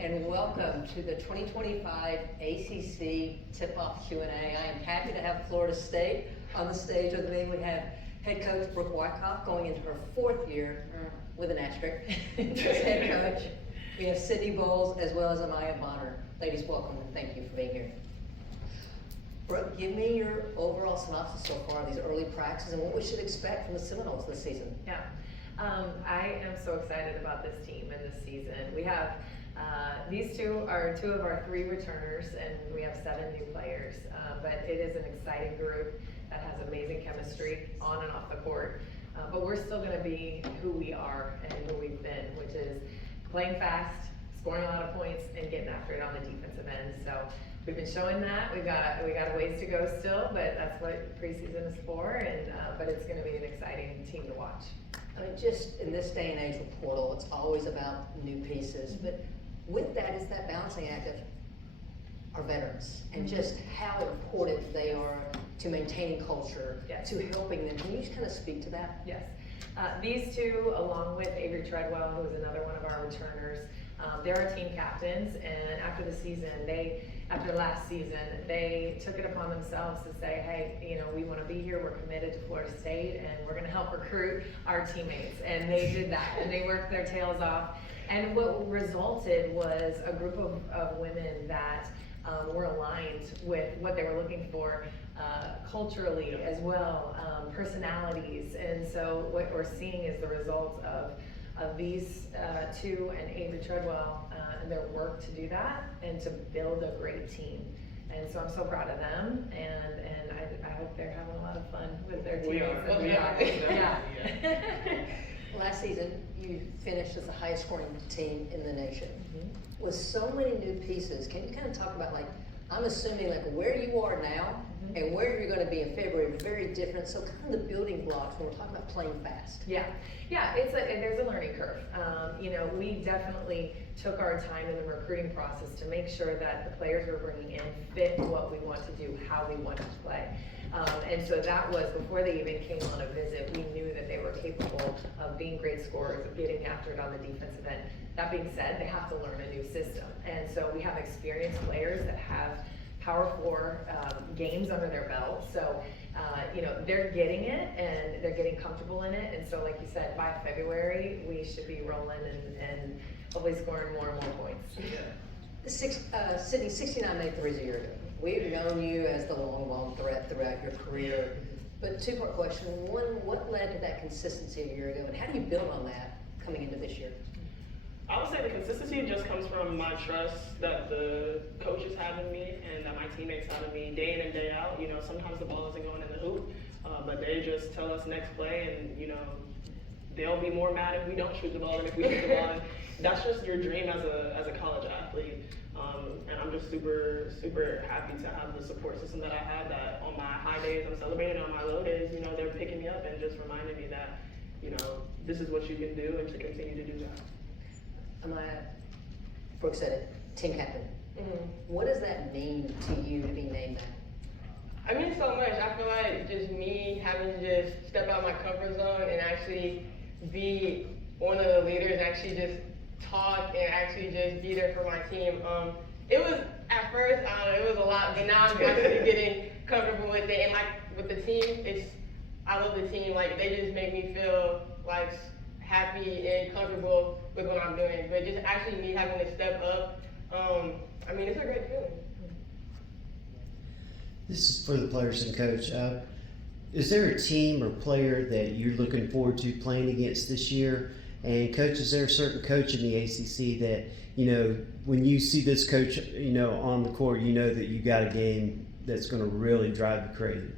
and welcome to the 2025 ACC Tip-Off Q&A. I am happy to have Florida State on the stage with me. We have head coach Brooke Wyckoff going into her 4th year with an asterisk as head coach. We have Sydney Bowles as well as Amaya Bonner. Ladies, welcome and thank you for being here. Brooke, give me your overall synopsis so far of these early practices and what we should expect from the Seminoles this season. Yeah, I am so excited about this team and this season. We have these two are 2 of our 3 returners, and we have 7 new players. But it is an exciting group that has amazing chemistry on and off the court. But we're still going to be who we are and who we've been, which is playing fast, scoring a lot of points, and getting after it on the defensive end. So we've been showing that. We got a ways to go still, but that's what preseason is for. And but it's going to be an exciting team to watch. I mean, just in this day and age with portal, it's always about new pieces. But with that is that balancing act of our veterans and just how important they are to maintaining culture, to helping them. Can you just kind of speak to that? Yes. These 2, along with Avery Treadwell, who is another one of our returners, they're our team captains. And after the season, after last season, they took it upon themselves to say, hey, you know, we want to be here, we're committed to Florida State, and we're going to help recruit our teammates. And they did that, and they worked their tails off. And what resulted was a group of women that were aligned with what they were looking for culturally as well, personalities. And so what we're seeing is the result of these 2 and Avery Treadwell and their work to do that and to build a great team. And so I'm so proud of them, and I hope they're having a lot of fun with their teammates. We are. Yeah. Last season, you finished as the highest scoring team in the nation. With so many new pieces, can you kind of talk about, like, I'm assuming like where you are now and where you're going to be in February is very different. So kind of the building blocks when we're talking about playing fast. Yeah, there's a learning curve. You know, we definitely took our time in the recruiting process to make sure that the players we're bringing in fit what we want to do, how we want to play. And so that was before they even came on a visit. We knew that they were capable of being great scorers, of getting after it on the defensive end. That being said, they have to learn a new system. And so we have experienced players that have Power 4 games under their belt. So, you know, they're getting it and they're getting comfortable in it. And so, like you said, by February, we should be rolling and hopefully scoring more and more points. Yeah. Sydney, 69 made threes a year ago. We've known you as the long ball threat throughout your career. But 2-part question. One, what led to that consistency a year ago, and how do you build on that coming into this year? I would say the consistency just comes from my trust that the coaches have in me and that my teammates have in me day in and day out. You know, sometimes the ball isn't going in the hoop, but they just tell us next play, and, you know, they'll be more mad if we don't shoot the ball than if we shoot the ball. And that's just your dream as a college athlete. And I'm just super, super happy to have the support system that I have, that on my high days I'm celebrating, on my low days, you know, they're picking me up and just reminding me that, you know, this is what you can do and to continue to do that. Amaya, Brooke said it, team captain. What does that mean to you to be named that? I mean so much. I feel like just me having to just step out of my comfort zone and actually be one of the leaders, actually just talk and actually just be there for my team. It was, at first, I don't know, it was a lot, but now I'm actually getting comfortable with it. And like with the team, I love the team. Like, they just make me feel like happy and comfortable with what I'm doing. But just actually me having to step up, I mean, it's a great feeling. This is for the players and coach. Is there a team or player that you're looking forward to playing against this year? And coach, is there a certain coach in the ACC that, you know, when you see this coach, you know, on the court, you know that you got a game that's going to really drive you crazy?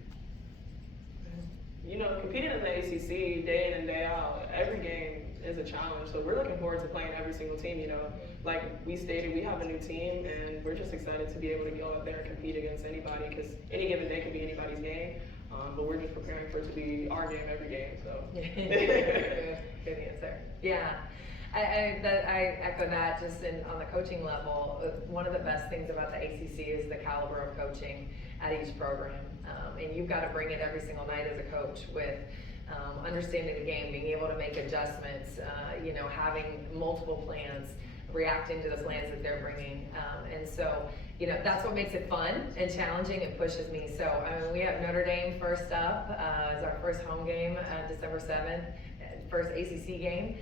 You know, competing in the ACC day in and day out, every game is a challenge. So we're looking forward to playing every single team. You know, like we stated, we have a new team, and we're just excited to be able to go out there and compete against anybody, because any given day can be anybody's game. But we're just preparing for it to be our game every game. So. Good answer. Yeah. I echo that just on the coaching level. One of the best things about the ACC is the caliber of coaching at each program. And you've got to bring it every single night as a coach with understanding the game, being able to make adjustments, you know, having multiple plans. reacting to the plans that they're bringing. And so, you know, that's what makes it fun and challenging and pushes me. So, I mean, we have Notre Dame first up, as our first home game, December 7th, first ACC game.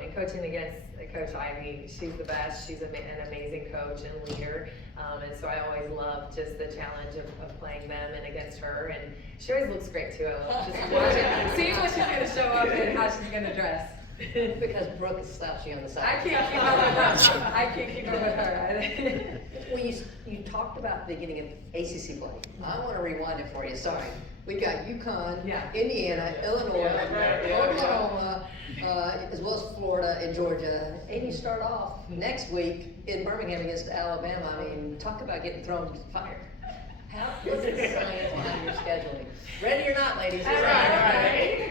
And coaching against Coach Ivy, she's the best. She's an amazing coach and leader. And so I always love just the challenge of playing them and against her. And she always looks great too. I love just watching, seeing what she's going to show up and how she's going to dress. Because Brooke is slouchy on the side. I can't keep up with her. I can't keep up with her. Well, you talked about the beginning of ACC play. I want to rewind it for you, sorry. We got UConn, Yeah. Indiana, Illinois, Yeah. Oklahoma, as well as Florida and Georgia. And you start off next week in Birmingham against Alabama. I mean, talk about getting thrown to the fire. What's the science behind your scheduling? Ready or not, ladies? All right.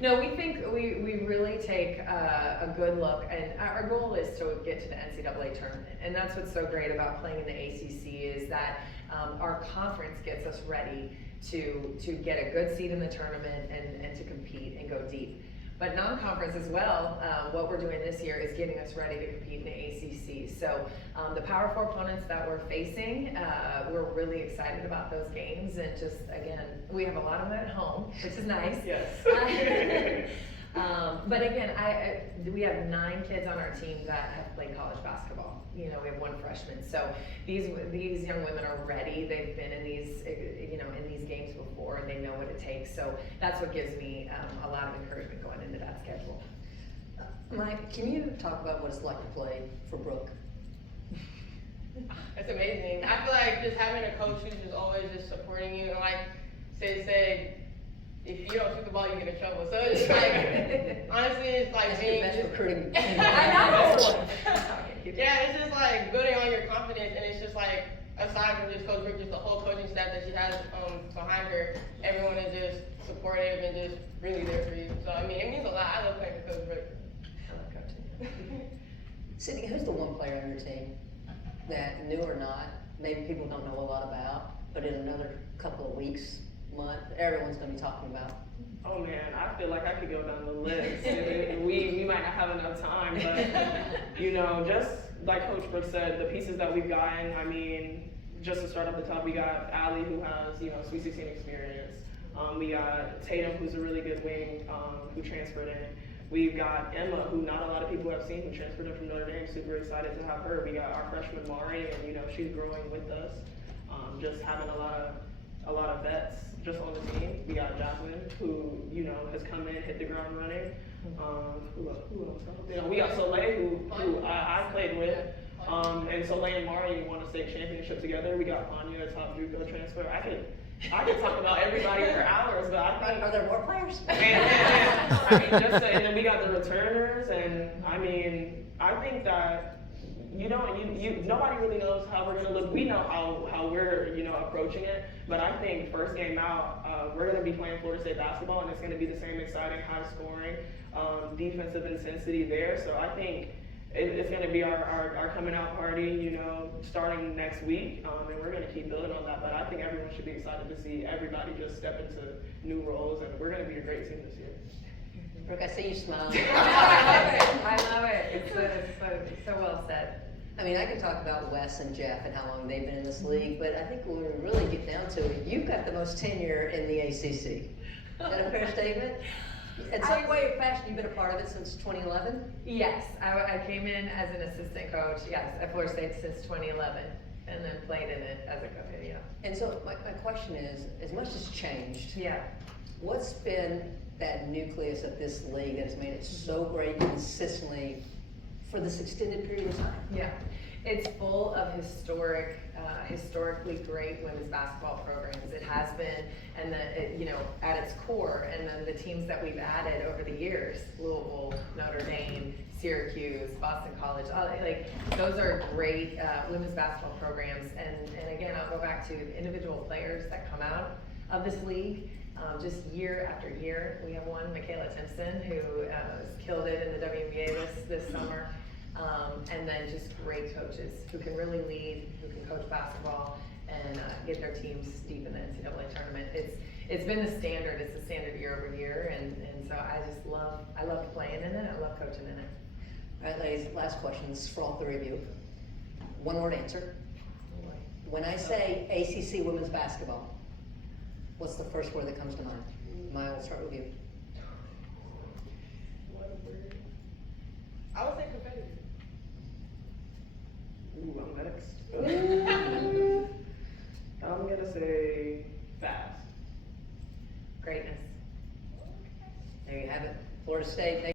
No, we think we really take a good look, and our goal is to get to the NCAA tournament, and that's what's so great about playing in the ACC is that our conference gets us ready to get a good seed in the tournament and to compete and go deep. But non-conference as well, what we're doing this year is getting us ready to compete in the ACC. So the Power 4 opponents that we're facing, we're really excited about those games. And just, again, we have a lot of them at home, which is nice. Yes. But again, we have 9 kids on our team that have played college basketball. You know, we have 1 freshman. So these young women are ready. They've been in these, in these games before, and they know what it takes. So that's what gives me a lot of encouragement going into that schedule. Mike, can you talk about what it's like to play for Brooke? It's amazing. I feel like just having a coach who's just always just supporting you, and like say if you don't shoot the ball, you get in trouble. So it's just like, honestly, it's like That's your being best just, recruiting. I know. yeah, it's just like building on your confidence, and it's just like, aside from just Coach Rick, just the whole coaching staff that she has behind her, everyone is just supportive and just really there for you. So I mean, it means a lot. I love playing for Coach Rick. I love coaching. Sydney, who's the one player on your team that, new or not, maybe people don't know a lot about, but in another couple of weeks, month, everyone's gonna be talking about? Oh man, I feel like I could go down the list. we might not have enough time, but you know, just like Coach Brooks said, the pieces that we've gotten, I mean, just to start off the top, we got Allie, who has, Sweet 16 experience. We got Tatum, who's a really good wing, who transferred in. We've got Emma, who not a lot of people have seen, who transferred in from Notre Dame. Super excited to have her. We got our freshman Mari, and she's growing with us. Just having a lot of vets just on the team. We got Jasmine, who has come in, hit the ground running. Who else? We got Soleil, who I played with. And Soleil and Mari won a state championship together. We got Panya, a top JUCO transfer. I could talk about everybody for hours, but I think. Are there more players? And then we got the returners, and I mean, I think that nobody really knows how we're gonna look. We know how we're approaching it, but I think first game out, we're gonna be playing Florida State basketball, and it's gonna be the same exciting, high scoring, defensive intensity there. So I think it's gonna be our coming out party, starting next week, and we're gonna keep building on that. But I think everyone should be excited to see everybody just step into new roles, and we're gonna be a great team this year. Brooke, I see you smiling. I love it. It's so well said. I mean, I could talk about Wes and Jeff and how long they've been in this league, but I think when we really get down to it, you've got the most tenure in the ACC. Is that a fair statement? In some way or fashion, you've been a part of it since 2011? Yes, I came in as an assistant coach, at Florida State since 2011, and then played in it as a coach, yeah. And so my question is, as much as changed, Yeah. what's been that nucleus of this league that has made it so great consistently for this extended period of time? Yeah, it's full of historically great women's basketball programs. It has been, and at its core, and then the teams that we've added over the years, Louisville, Notre Dame, Syracuse, Boston College, those are great women's basketball programs. And again, I'll go back to individual players that come out of this league. Just year after year, we have one, Michaela Timpson, who killed it in the WNBA this summer. And then just great coaches who can really lead, who can coach basketball, and get their teams deep in the NCAA tournament. It's been the standard. It's the standard year over year, and so I love playing in it. I love coaching in it. All right, ladies, last question, this is for all three of you. One word answer. When I say ACC women's basketball, what's the first word that comes to mind? Maya, we'll start with you. What word? I would say competitive. Ooh, I'm next. I'm gonna say fast. Greatness. There you have it, Florida State.